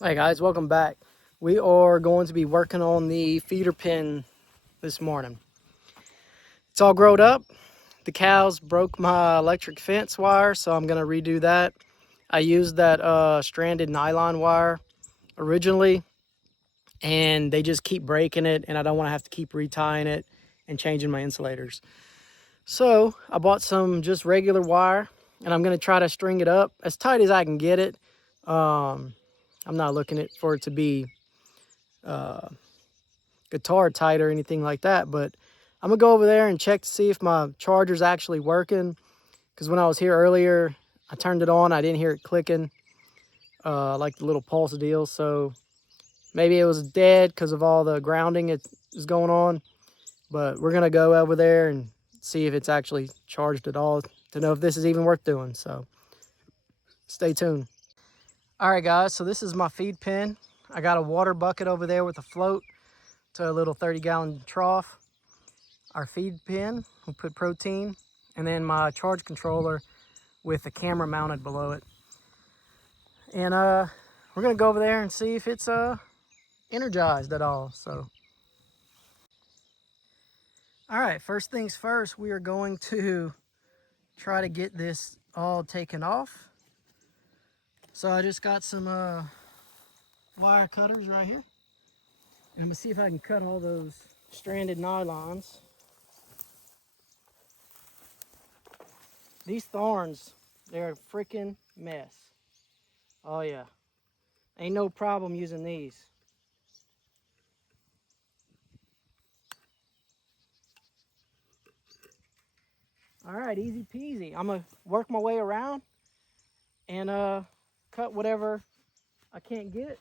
Hey guys, welcome back. We are going to be working on the feeder pen this morning. It's all growed up. The cows broke my electric fence wire, so I'm going to redo that. I used that stranded nylon wire originally, and they just keep breaking it, and I don't want to have to keep retying it and changing my insulators. So I bought some just regular wire, and I'm going to try to string it up as tight as I can get it. I'm not looking for it to be guitar tight or anything like that, but I'm gonna go over there and check to see if my charger's actually working, because when I was here earlier I turned it on, I didn't hear it clicking like the little pulse deal, so maybe it was dead because of all the grounding it is going on. But we're gonna go over there and see if it's actually charged at all to know if this is even worth doing, so stay tuned. All right guys, so this is my feed pen. I got a water bucket over there with a float to a little 30-gallon trough. Our feed pin, we'll put protein, and then my charge controller with the camera mounted below it. And we're gonna go over there and see if it's energized at all. So all right, first things first, we are going to try to get this all taken off. So I just got some wire cutters right here, and I'm gonna see if I can cut all those stranded nylons. These thorns, they're a freaking mess. Oh yeah, ain't no problem using these. All right, easy peasy. I'm gonna work my way around and cut whatever I can't get.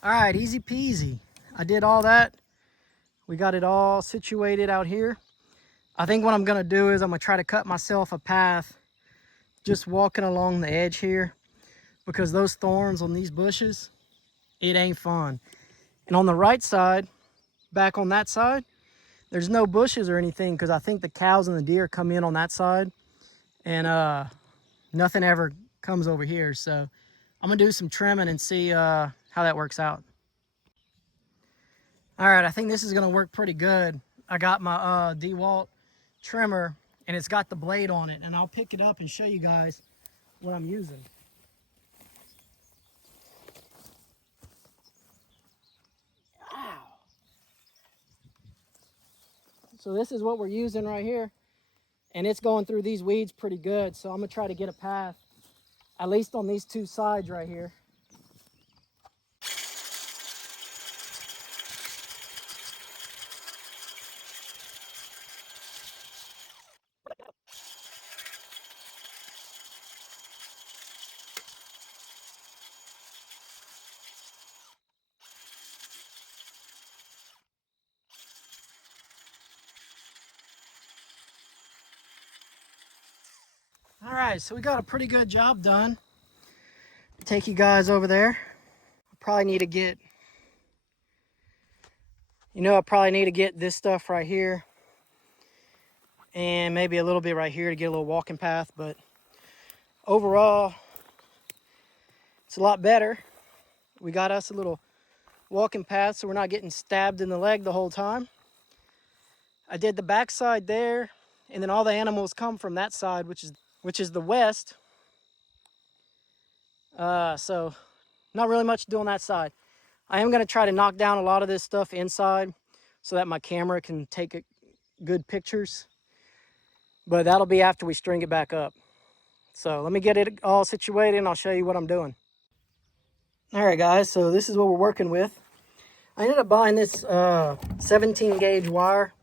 All right, easy peasy. I did all that. We got it all situated out here. I think what I'm gonna do is I'm gonna try to cut myself a path just walking along the edge here, because those thorns on these bushes, it ain't fun. And on the right side, back on that side, there's no bushes or anything, because I think the cows and the deer come in on that side, and nothing ever comes over here. So I'm gonna do some trimming and see how that works out. All right, I think this is gonna work pretty good. I got my DeWalt trimmer, and it's got the blade on it, and I'll pick it up and show you guys what I'm using. Ow. So this is what we're using right here, and it's going through these weeds pretty good. So I'm gonna try to get a path, at least on these two sides right here. All right, so we got a pretty good job done. Take you guys over there. I probably need to get, I probably need to get this stuff right here, and maybe a little bit right here to get a little walking path. But overall, it's a lot better. We got us a little walking path so we're not getting stabbed in the leg the whole time. I did the back side there, and then all the animals come from that side, which is the west. So not really much to do on that side. I am going to try to knock down a lot of this stuff inside so that my camera can take good pictures. But that'll be after we string it back up. So let me get it all situated and I'll show you what I'm doing. All right, guys, so this is what we're working with. I ended up buying this 17 gauge wire.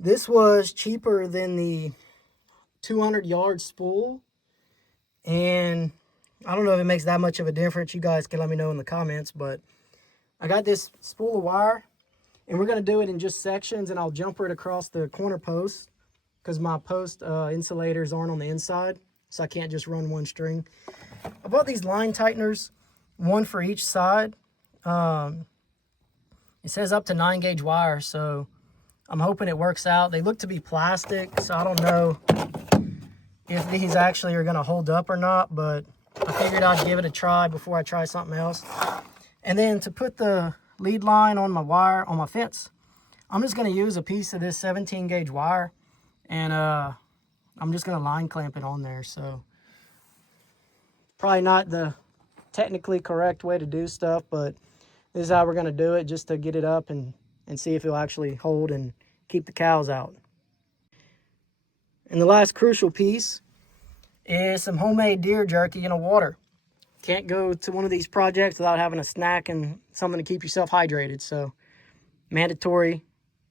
This was cheaper than the 200 yard spool. And I don't know if it makes that much of a difference. You guys can let me know in the comments, but I got this spool of wire and we're going to do it in just sections, and I'll jumper it across the corner post because my post insulators aren't on the inside, so I can't just run one string. I bought these line tighteners, one for each side. It says up to 9 gauge wire, so I'm hoping it works out. They look to be plastic, so I don't know if these actually are going to hold up or not, but I figured I'd give it a try before I try something else. And then to put the lead line on my wire, on my fence, I'm just going to use a piece of this 17 gauge wire, and I'm just going to line clamp it on there. So probably not the technically correct way to do stuff, but this is how we're going to do it, just to get it up and see if it'll actually hold and keep the cows out. And the last crucial piece is some homemade deer jerky in a water. Can't go to one of these projects without having a snack and something to keep yourself hydrated. So, mandatory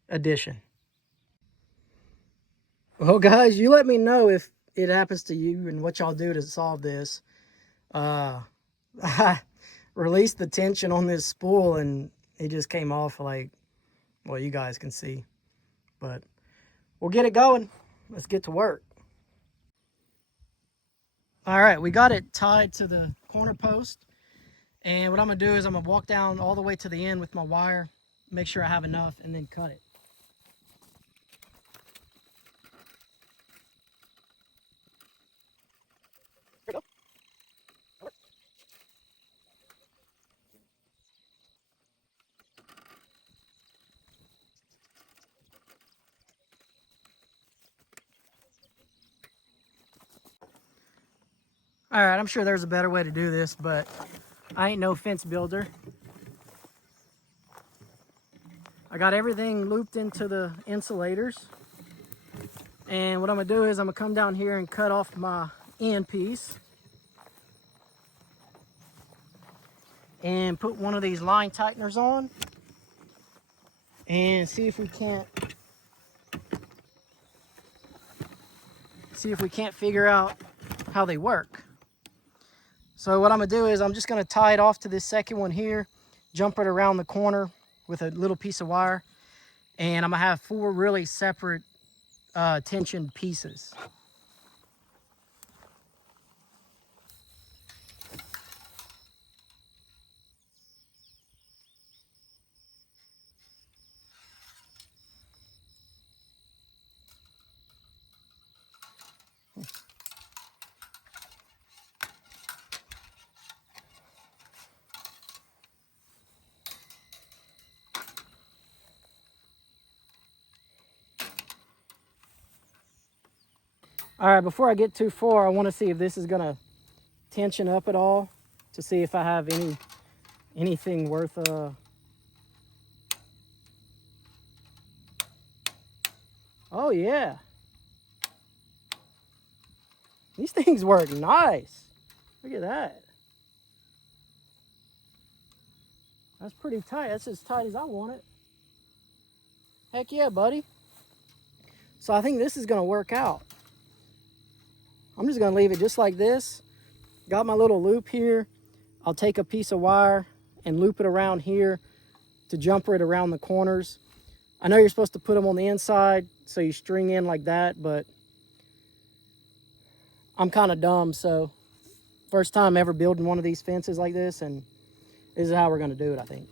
addition. Well, guys, you let me know if it happens to you and what y'all do to solve this. I released the tension on this spool and it just came off like, well, you guys can see. But we'll get it going. Let's get to work. All right, we got it tied to the corner post. And what I'm gonna do is I'm gonna walk down all the way to the end with my wire, make sure I have enough, and then cut it. There we go. All right, I'm sure there's a better way to do this, but I ain't no fence builder. I got everything looped into the insulators. And what I'm gonna do is I'm gonna come down here and cut off my end piece and put one of these line tighteners on and see if we can't figure out how they work. So what I'm gonna do is I'm just gonna tie it off to this second one here, jump it around the corner with a little piece of wire, and I'm gonna have 4 really separate tensioned pieces. All right, before I get too far, I want to see if this is gonna tension up at all, to see if I have anything worth oh yeah, these things work nice. Look at that. That's pretty tight. That's as tight as I want it. Heck yeah, buddy. So I think this is gonna work out. I'm just gonna leave it just like this. Got my little loop here. I'll take a piece of wire and loop it around here to jumper it around the corners. I know you're supposed to put them on the inside so you string in like that, but I'm kind of dumb, so first time ever building one of these fences like this, and this is how we're gonna do it, I think.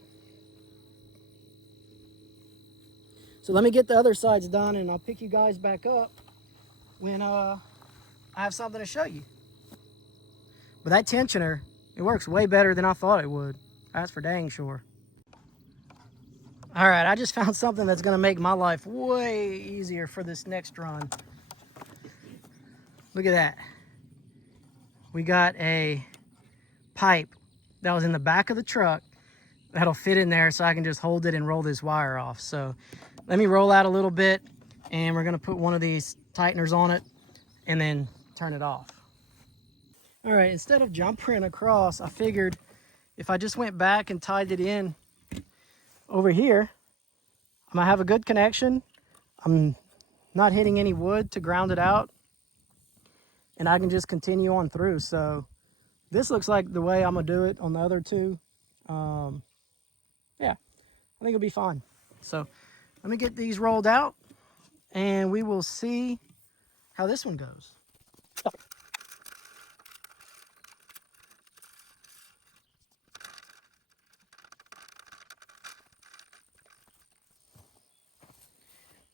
So let me get the other sides done and I'll pick you guys back up when I have something to show you. But that tensioner, it works way better than I thought it would. That's for dang sure. All right, I just found something that's gonna make my life way easier for this next run. Look at that. We got a pipe that was in the back of the truck that'll fit in there so I can just hold it and roll this wire off. So let me roll out a little bit and we're gonna put one of these tighteners on it and then turn it off. All right, instead of jumping across, I figured if I just went back and tied it in over here, I'm gonna have a good connection. I'm not hitting any wood to ground it out, and I can just continue on through. So this looks like the way I'm gonna do it on the other two. Yeah, I think it'll be fine. So let me get these rolled out and we will see how this one goes.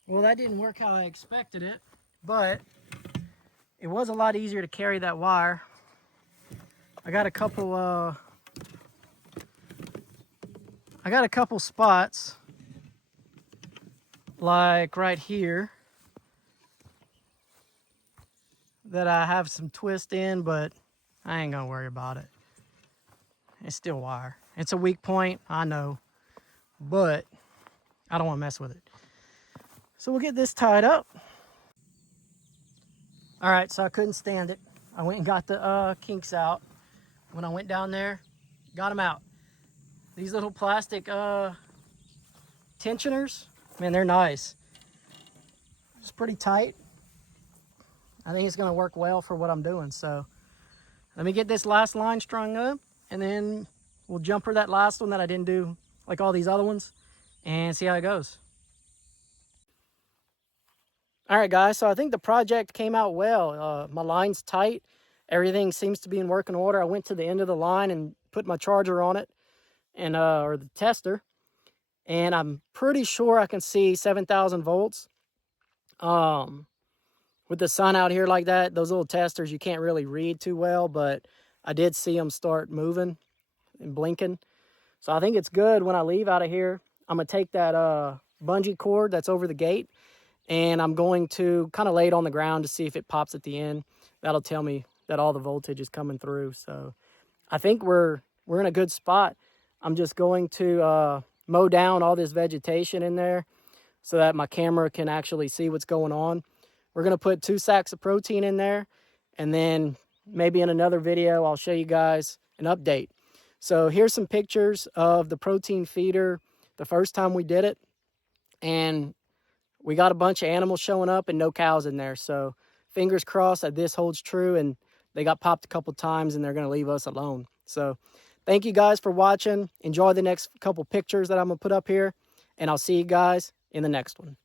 Well, that didn't work how I expected it, but it was a lot easier to carry that wire. I got a couple spots, like right here, that I have some twist in, but I ain't gonna worry about it. It's still wire. It's a weak point, I know, but I don't wanna mess with it. So we'll get this tied up. All right, so I couldn't stand it. I went and got the kinks out. When I went down there, got them out. These little plastic tensioners, man, they're nice. It's pretty tight. I think it's gonna work well for what I'm doing. So let me get this last line strung up and then we'll jumper that last one that I didn't do like all these other ones and see how it goes. All right, guys, so I think the project came out well. My line's tight. Everything seems to be in working order. I went to the end of the line and put my charger on it, and or the tester, and I'm pretty sure I can see 7,000 volts. With the sun out here like that, those little testers you can't really read too well, but I did see them start moving and blinking. So I think it's good. When I leave out of here, I'm gonna take that bungee cord that's over the gate, and I'm going to kind of lay it on the ground to see if it pops at the end. That'll tell me that all the voltage is coming through. So I think we're in a good spot. I'm just going to mow down all this vegetation in there so that my camera can actually see what's going on. We're gonna put 2 sacks of protein in there, and then maybe in another video, I'll show you guys an update. So here's some pictures of the protein feeder the first time we did it. And we got a bunch of animals showing up and no cows in there. So fingers crossed that this holds true and they got popped a couple times and they're gonna leave us alone. So thank you guys for watching. Enjoy the next couple pictures that I'm gonna put up here, and I'll see you guys in the next one.